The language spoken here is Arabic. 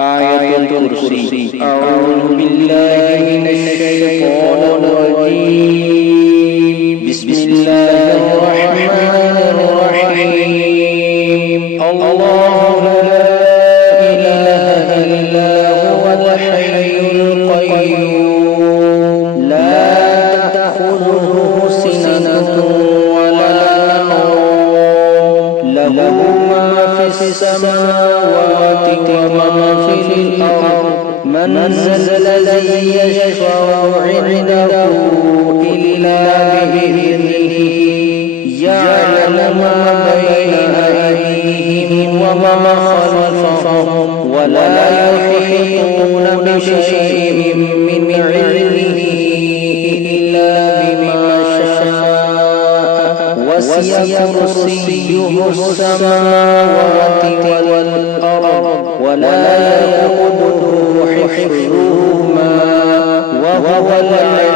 آية الكرسي. أعوذ بالله من الشيطان الرجيم. بسم الله الرحمن الرحيم. الله لا إله إلا هو الحي القيوم لا تأخذه سنة ولا نوم له ما في السماوات وما في الأرض من الذي يشفع عنده إلا بإذنه يعلم ما بين أيديهم وما خلفهم ولا يحيطون بشيء من علمه إلا بما شاء وسع كرسيه السماوات والأرض ولا يؤوده حفظهما وهو العلي